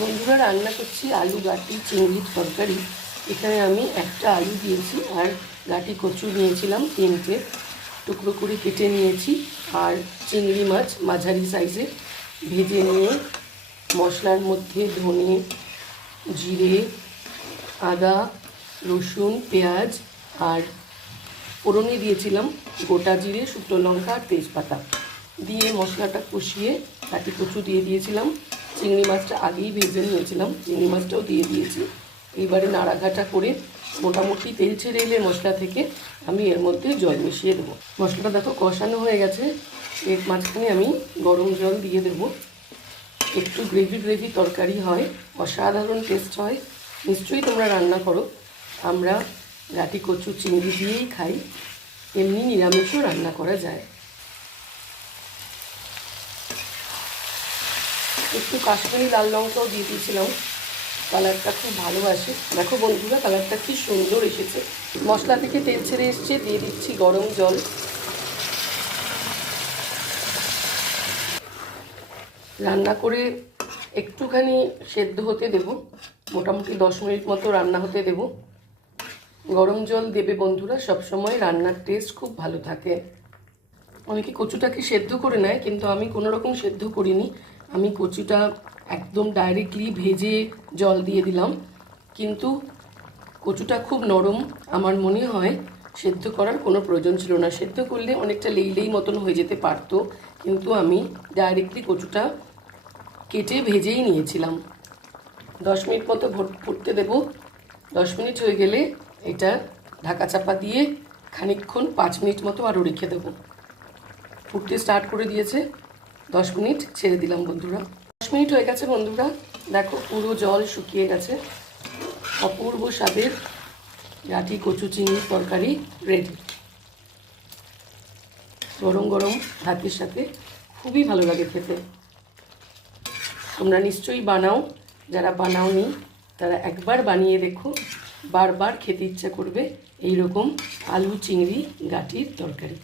বন্ধুরা, রান্না করছি আলু গাটি চিংড়ির তরকারি। এখানে আমি একটা আলু দিয়েছি আর গাটি কচু নিয়েছিলাম 3টে, টুকরো করে কেটে নিয়েছি। আর চিংড়ি মাছ মাঝারি সাইজে ভেজে নিয়ে মশলার মধ্যে ধনে, জিরে, আদা, রসুন, পেঁয়াজ আর ফোড়নে দিয়েছিলাম গোটা জিরে, শুকনো লঙ্কা আর তেজপাতা দিয়ে মশলাটা কষিয়ে গাটি কচু দিয়ে দিয়েছিলাম। চিংড়ি মাছটা আগেই ভেজে নিয়েছিলাম, চিংড়ি মাছটাও দিয়ে দিয়েছি। এইবারে নাড়াঘাটা করে মোটামুটি তেল ছেড়ে এলে মশলা থেকে আমি এর মধ্যে জল মিশিয়ে দেবো। মশলাটা দেখো কষানো হয়ে গেছে, এর মাঝখানে আমি গরম জল দিয়ে দেবো। একটু গ্রেভি গ্রেভি তরকারি হয়, অসাধারণ টেস্ট হয়। নিশ্চয়ই তোমরা রান্না করো। আমরা গাটি কচু চিংড়ি দিয়েই খাই, এমনি নিরামিষও রান্না করা যায়। একটু কাশ্মীরি লাল লঙ্কাও দিয়ে দিয়েছিলাম, কালারটা খুব ভালো আসে। দেখো বন্ধুরা, কালারটা কি সুন্দর এসেছে। মশলা থেকে তেল ছেড়ে এসছে, দিয়ে দিচ্ছি গরম জল। রান্না করে একটুখানি সেদ্ধ হতে দেব, মোটামুটি 10 মিনিট মতো রান্না হতে দেব। গরম জল দেবে বন্ধুরা, সবসময় রান্নার টেস্ট খুব ভালো থাকে। অনেকে কচুটাকে সেদ্ধ করে নেয়, কিন্তু আমি কোনো রকম সেদ্ধ করিনি। আমি কচুটা একদম ডাইরেক্টলি ভেজে জল দিয়ে দিলাম। কিন্তু কচুটা খুব নরম, আমার মনে হয় সেদ্ধ করার কোনো প্রয়োজন ছিল না। সেদ্ধ করলে অনেকটা লেই মতন হয়ে যেতে পারতো, কিন্তু আমি ডাইরেক্টলি কচুটা কেটে ভেজেই নিয়েছিলাম। 10 মিনিট মতো ফুটতে দেব। 10 মিনিট হয়ে গেলে এটা ঢাকা চাপা দিয়ে খানিকক্ষণ 5 মিনিট মতো আরও রেখে দেবো। ফুটতে স্টার্ট করে দিয়েছে, 10 মিনিট ছেড়ে দিলাম বন্ধুরা। 10 মিনিট হয়ে গেছে বন্ধুরা, দেখো পুরো জল শুকিয়ে গেছে। অপূর্ব স্বাদের গাটি কচু চিংড়ির তরকারি রেডি। গরম গরম ভাতের সাথে খুবই ভালো লাগে খেতে। তোমরা নিশ্চয়ই বানাও, যারা বানাওনি তারা একবার বানিয়ে দেখো, বারবার খেতে ইচ্ছা করবে এই রকম আলু চিংড়ি গাটির তরকারি।